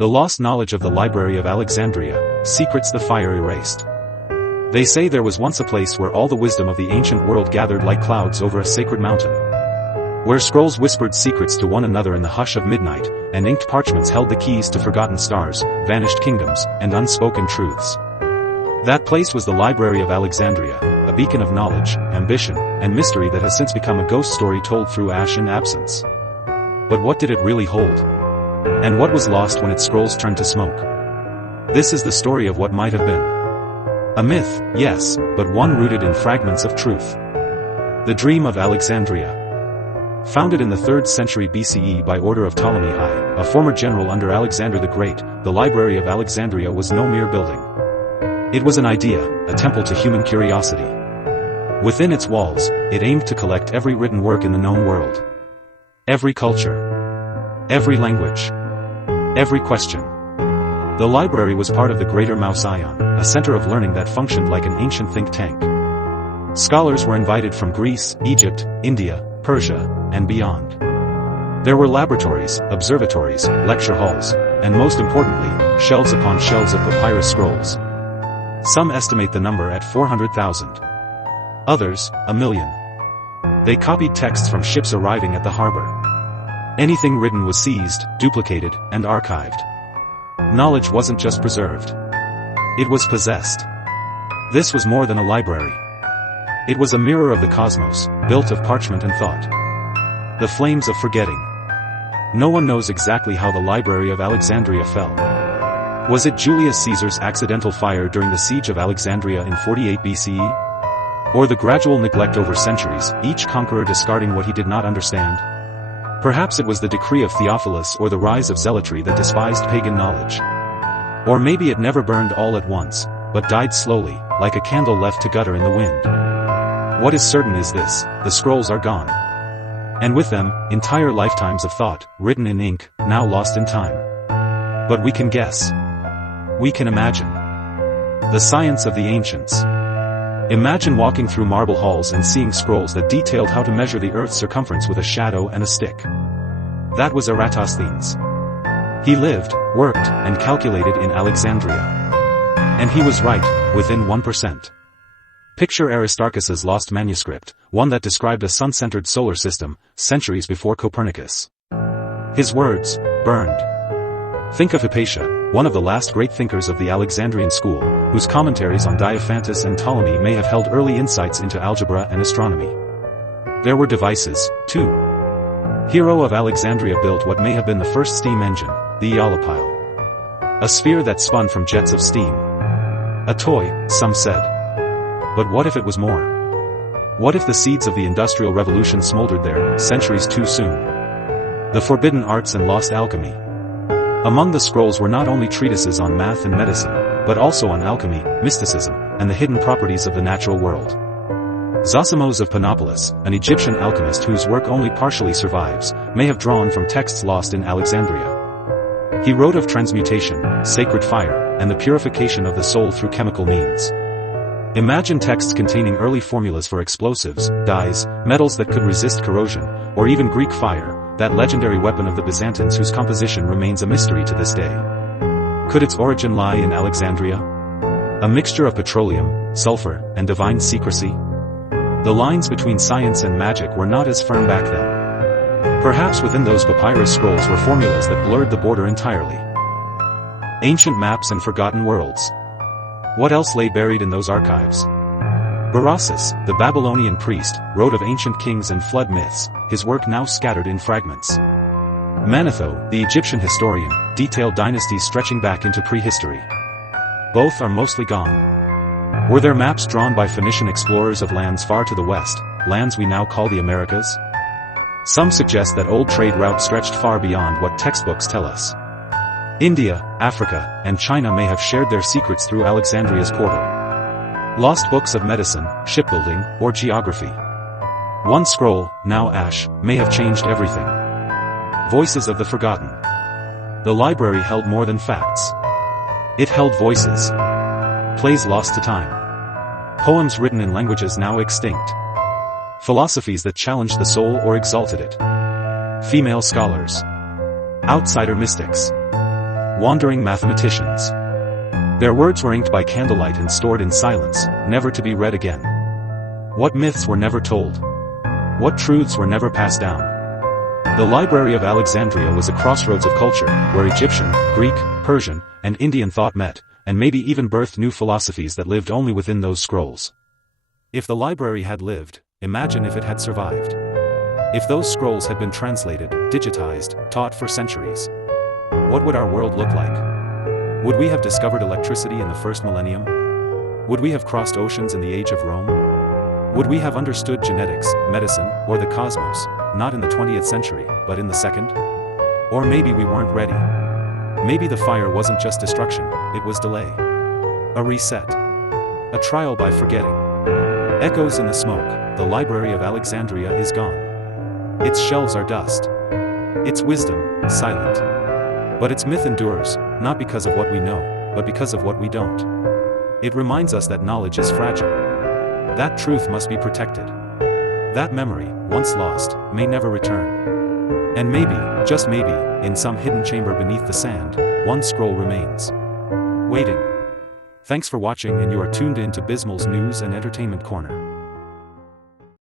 The lost knowledge of the Library of Alexandria, secrets the fire erased. They say there was once a place where all the wisdom of the ancient world gathered like clouds over a sacred mountain. Where scrolls whispered secrets to one another in the hush of midnight, and inked parchments held the keys to forgotten stars, vanished kingdoms, and unspoken truths. That place was the Library of Alexandria, a beacon of knowledge, ambition, and mystery that has since become a ghost story told through ash and absence. But what did it really hold? And what was lost when its scrolls turned to smoke? This is the story of what might have been. A myth, yes, but one rooted in fragments of truth. The Dream of Alexandria. Founded in the 3rd century BCE by order of Ptolemy I, a former general under Alexander the Great, the Library of Alexandria was no mere building. It was an idea, a temple to human curiosity. Within its walls, it aimed to collect every written work in the known world. Every culture. Every language. Every question. The library was part of the Greater Mausoleon, a center of learning that functioned like an ancient think tank. Scholars were invited from Greece, Egypt, India, Persia, and beyond. There were laboratories, observatories, lecture halls, and most importantly, shelves upon shelves of papyrus scrolls. Some estimate the number at 400,000. Others, 1 million. They copied texts from ships arriving at the harbor. Anything written was seized, duplicated, and archived. Knowledge wasn't just preserved. It was possessed. This was more than a library. It was a mirror of the cosmos, built of parchment and thought. The flames of forgetting. No one knows exactly how the Library of Alexandria fell. Was it Julius Caesar's accidental fire during the siege of Alexandria in 48 BCE? Or the gradual neglect over centuries, each conqueror discarding what he did not understand? Perhaps it was the decree of Theophilus or the rise of zealotry that despised pagan knowledge. Or maybe it never burned all at once, but died slowly, like a candle left to gutter in the wind. What is certain is this: the scrolls are gone. And with them, entire lifetimes of thought, written in ink, now lost in time. But we can guess. We can imagine. The science of the ancients. Imagine walking through marble halls and seeing scrolls that detailed how to measure the Earth's circumference with a shadow and a stick. That was Eratosthenes. He lived, worked, and calculated in Alexandria. And he was right, within 1%. Picture Aristarchus's lost manuscript, one that described a sun-centered solar system, centuries before Copernicus. His words, burned. Think of Hypatia, one of the last great thinkers of the Alexandrian school, whose commentaries on Diophantus and Ptolemy may have held early insights into algebra and astronomy. There were devices, too. Hero of Alexandria built what may have been the first steam engine, the Aeolipile. A sphere that spun from jets of steam. A toy, some said. But what if it was more? What if the seeds of the Industrial Revolution smoldered there, centuries too soon? The forbidden arts and lost alchemy. Among the scrolls were not only treatises on math and medicine, but also on alchemy, mysticism, and the hidden properties of the natural world. Zosimos of Panopolis, an Egyptian alchemist whose work only partially survives, may have drawn from texts lost in Alexandria. He wrote of transmutation, sacred fire, and the purification of the soul through chemical means. Imagine texts containing early formulas for explosives, dyes, metals that could resist corrosion, or even Greek fire, that legendary weapon of the Byzantines whose composition remains a mystery to this day. Could its origin lie in Alexandria? A mixture of petroleum, sulfur, and divine secrecy? The lines between science and magic were not as firm back then. Perhaps within those papyrus scrolls were formulas that blurred the border entirely. Ancient maps and forgotten worlds. What else lay buried in those archives? Berossus, the Babylonian priest, wrote of ancient kings and flood myths, his work now scattered in fragments. Manetho, the Egyptian historian, detailed dynasties stretching back into prehistory. Both are mostly gone. Were there maps drawn by Phoenician explorers of lands far to the west, lands we now call the Americas? Some suggest that old trade routes stretched far beyond what textbooks tell us. India, Africa, and China may have shared their secrets through Alexandria's portal. Lost books of medicine, shipbuilding, or geography. One scroll, now ash, may have changed everything. Voices of the forgotten. The library held more than facts. It held voices. Plays lost to time. Poems written in languages now extinct. Philosophies that challenged the soul or exalted it. Female scholars. Outsider mystics. Wandering mathematicians. Their words were inked by candlelight and stored in silence, never to be read again. What myths were never told? What truths were never passed down? The Library of Alexandria was a crossroads of culture, where Egyptian, Greek, Persian, and Indian thought met, and maybe even birthed new philosophies that lived only within those scrolls. If the library had lived, imagine if it had survived. If those scrolls had been translated, digitized, taught for centuries. What would our world look like? Would we have discovered electricity in the first millennium? Would we have crossed oceans in the age of Rome? Would we have understood genetics, medicine, or the cosmos, not in the 20th century, but in the second? Or maybe we weren't ready. Maybe the fire wasn't just destruction, it was delay. A reset. A trial by forgetting. Echoes in the smoke, the Library of Alexandria is gone. Its shelves are dust. Its wisdom, silent. But its myth endures, not because of what we know, but because of what we don't. It reminds us that knowledge is fragile. That truth must be protected. That memory, once lost, may never return. And maybe, just maybe, in some hidden chamber beneath the sand, one scroll remains. Waiting. Thanks for watching, and you are tuned in to Bismol's News and Entertainment Corner.